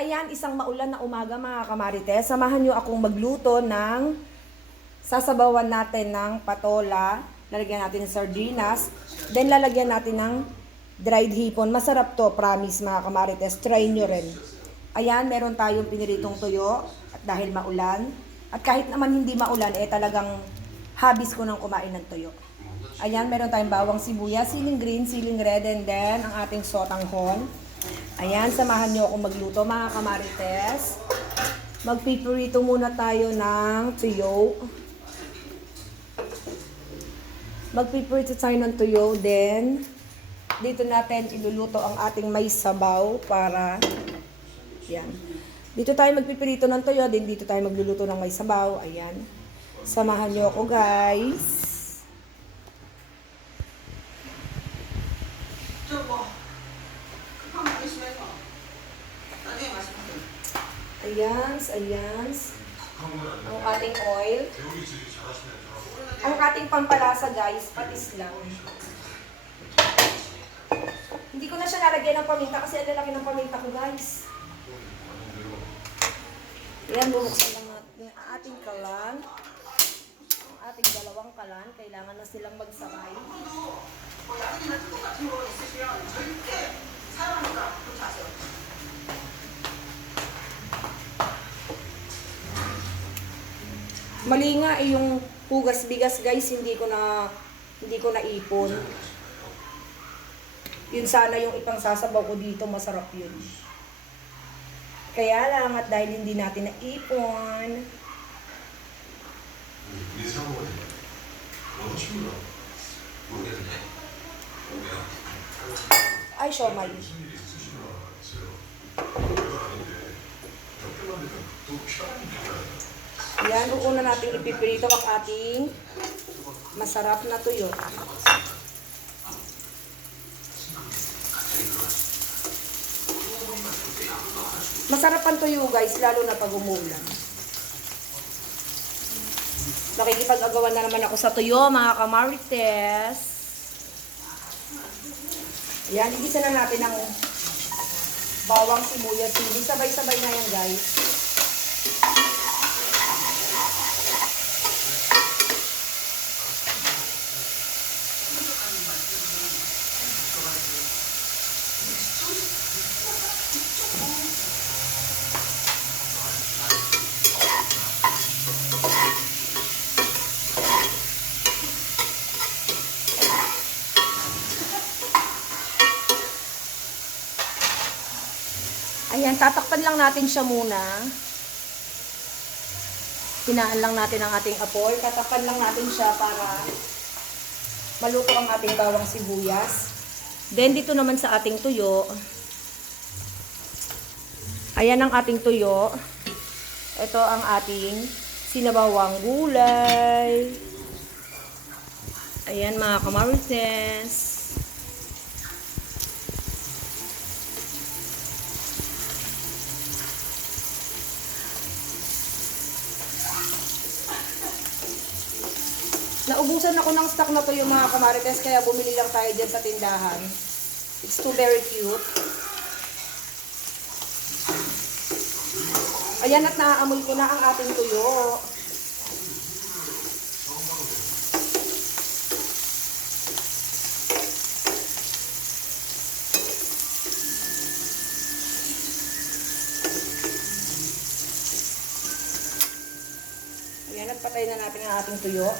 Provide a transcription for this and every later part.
ayan, isang maulan na umaga mga kamarites. Samahan nyo akong magluto ng sasabawan natin ng patola. Lalagyan natin ng sardinas. Then lalagyan natin ng dried hipon. Masarap to, promise mga kamarites. Try nyo rin. Ayan, meron tayong piniritong tuyo. At dahil maulan. At kahit naman hindi maulan, eh talagang habis ko ng kumain ng tuyo. Ayan, meron tayong bawang sibuyas, siling green, siling red, and then ang ating sotanghon. Ayan, samahan nyo akong magluto mga kamarites. Magpiprito muna tayo ng tuyo. Magpiprito tayo ng tuyo, then dito natin iluluto ang ating may sabaw para yan. Dito tayo magpipirito ng tuyo, din dito tayo magluluto ng may sabaw. Ayan. Samahan nyo ako guys. Ayan, ayan. Ang ating oil. Ang ating pampalasa guys, patis lang. Hindi ko na siya nalagyan ng paminta kasi ang lalaki ng paminta ko guys. Ayan, bubuksan lang natin ang ating kalan. Ang ating dalawang kalan, kailangan na silang magsakay. 我 Mali nga eh, yung hugas-bigas guys, hindi ko na hindi ko na ipon. Yun sana yung ipangsasabaw ko dito, masarap yun. Kaya lang at dahil hindi natin naipon. Ay, siomay. Ay, yan, una natin ipiprito ang ating masarap na tuyo. Masarap ang tuyo guys, lalo na pag umulan. Nakikipag-agawan na naman ako sa tuyo, mga kamarites. Yan, igisa na natin ang bawang sibuyas, sili. Sabay-sabay na yan guys. Ayan, tatakpan lang natin siya muna. Hinaan lang natin ang ating apoy. Tatakpan lang natin siya para maluto ang ating bawang sibuyas. Then, dito naman sa ating tuyo. Ayan ang ating tuyo. Ito ang ating sinabawang gulay. Ayan mga kamarites. Naubusan ako ng stock na to yung mga kamarites kaya bumili lang tayo dyan sa tindahan. It's too very cute. Ayan at naaamoy ko na ang ating tuyo. Ayan at patay na natin ang ating tuyo.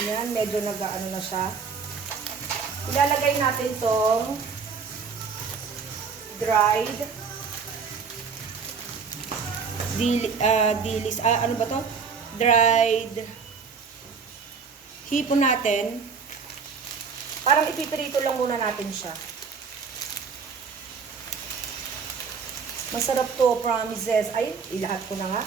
Ayan, medyo nag-ano na siya. Ilalagay natin tong dried dil, ah, dilis, ah, ano ba to? Dried hipon natin. Parang ipipirito lang muna natin siya. Masarap to, promises. Ay, ilahat ko na nga.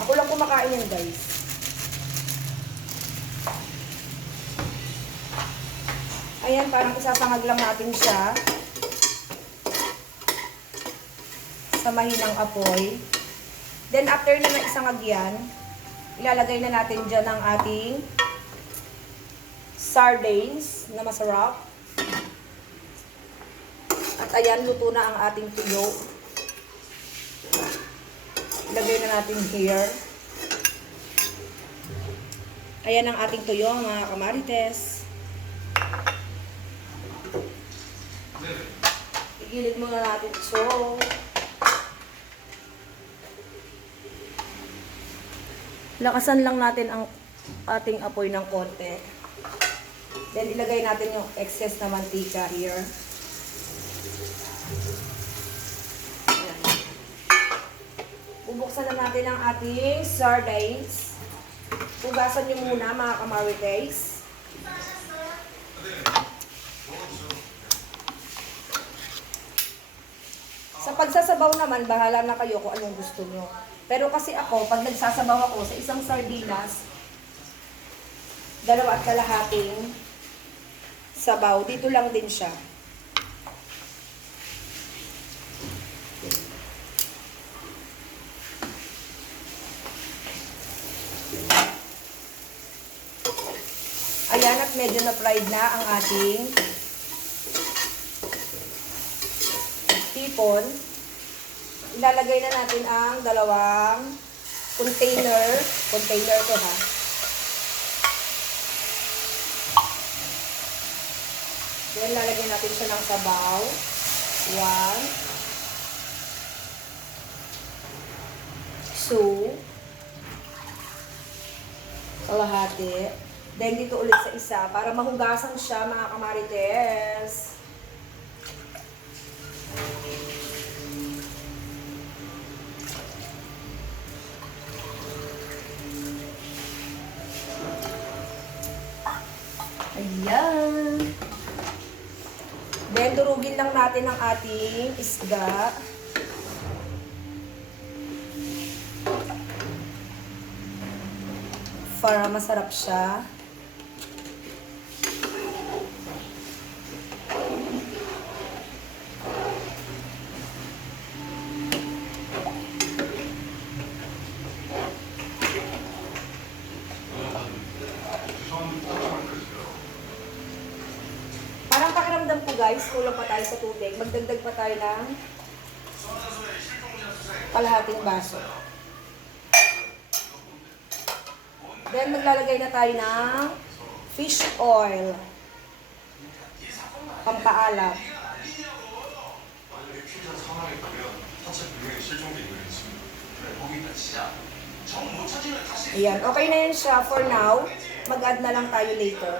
Ako lang kumakain yan, guys. Ayan, parang isasangag lang natin siya. Sa mahinang apoy. Then, after na naisangag yan, ilalagay na natin dyan ang ating sardines na masarap. At ayan, luto na ang ating tuyo. Ilagay na natin here. Ayan ang ating tuyo, mga kamarites. Igilid muna natin ito. Lakasan lang natin ang ating apoy ng konti. Then ilagay natin yung excess na mantika here. Bubuksan na natin ang ating sardines. Hugasan nyo muna mga kamarites. Sa pagsasabaw naman, bahala na kayo kung anong gusto nyo. Pero kasi ako, pag nagsasabaw ako sa isang sardinas, dalawa at kalahating sabaw, dito lang din siya. Ayan at medyo na-fried na ang ating tipon. Ilalagay na natin ang dalawang container. Container to ha. Then, lalagyan natin siya ng sabaw. One. Two. Kalahati. Then, dito ulit sa isa para mahugasan siya mga kamarites. Durugin lang natin ang ating isda. Para masarap siya. Parang pakiramdam ko guys, kulang pa tayo sa tubig, magdagdag pa tayo ng kalahating baso. Then, maglalagay na tayo ng fish oil. Pampaalat. Ayan. Okay na yan siya for now. Mag-add na lang tayo later.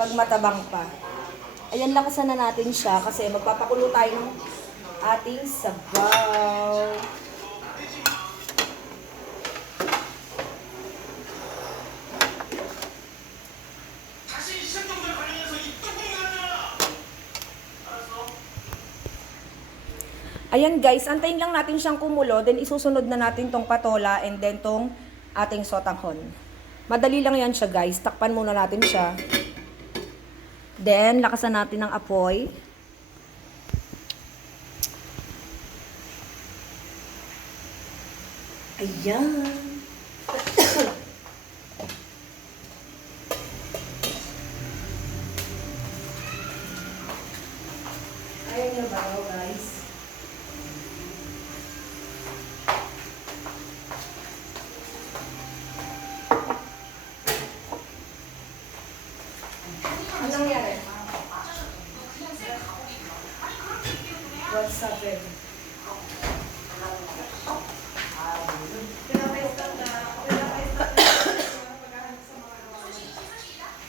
Pag matabang pa. Ayan, lakasan na natin siya kasi magpapakulo tayo ng ating sabaw. Ayan guys, antayin lang natin siyang kumulo, then isusunod na natin tong patola and then tong ating sotanghon. Madali lang yan siya guys, takpan muna natin siya. Then, lakasan natin ng apoy. Ayan. Ayaw niyo ba guys?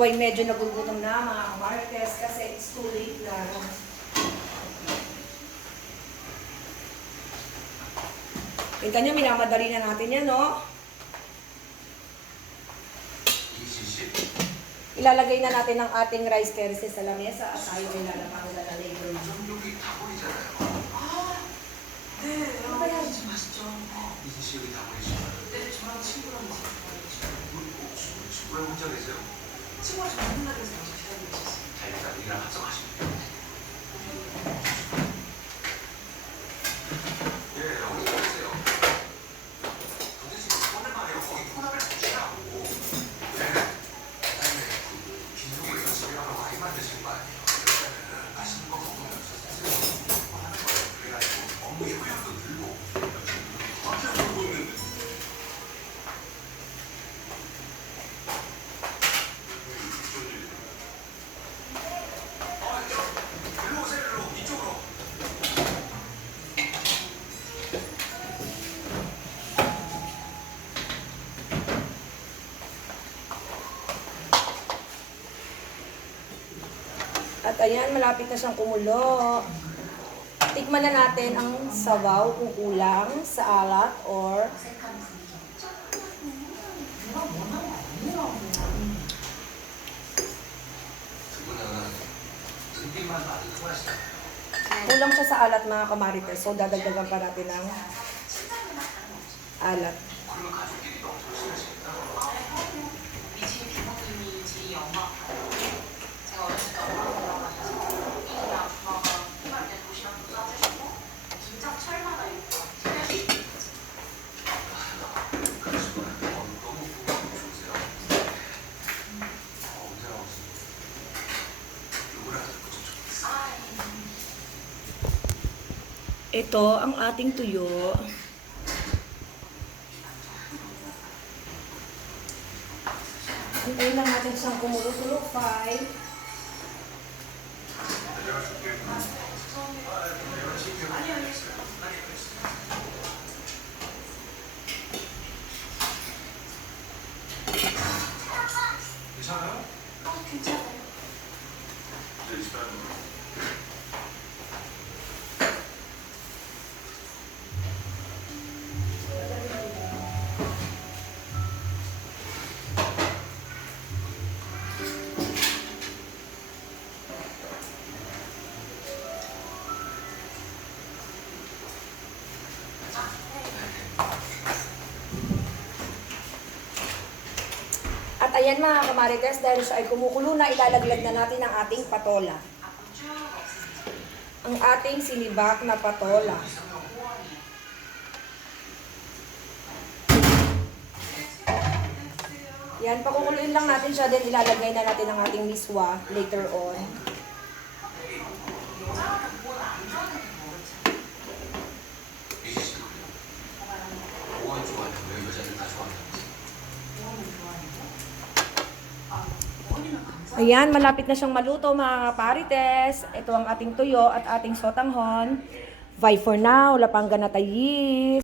ako ay medyo nagugutom na mga kamartes kasi it's too late na. Kita nyo, minamadali na natin yan, no? Ilalagay na natin ang ating rice terraces sa lamesa at tayo ay lalapang lalagay ko. Ano ba yan? 왜 친구가 전화 한다고 해서 다시 기다리고 있었어요. 자기가 일을 합성하시면 돼요. ayan, malapit na siyang kumulo. Tikman na natin ang sabaw kung kulang sa alat or kulang siya sa alat mga kamarites. So, dadagdagan pa natin ng alat. Ito ang ating tuyo. Hintayin lang natin siyang kumulo-kulo. 5, yan mga kamarites, dahil siya ay kumukulo na, ilalaglag na natin ang ating patola. Ang ating sinibak na patola. Yan, pakukuluin lang natin siya, then ilalagay na natin ang ating miswa later on. Ayan, malapit na siyang maluto mga kaparites. Ito ang ating tuyo at ating sotanghon. Bye for now, lapangga na tayo.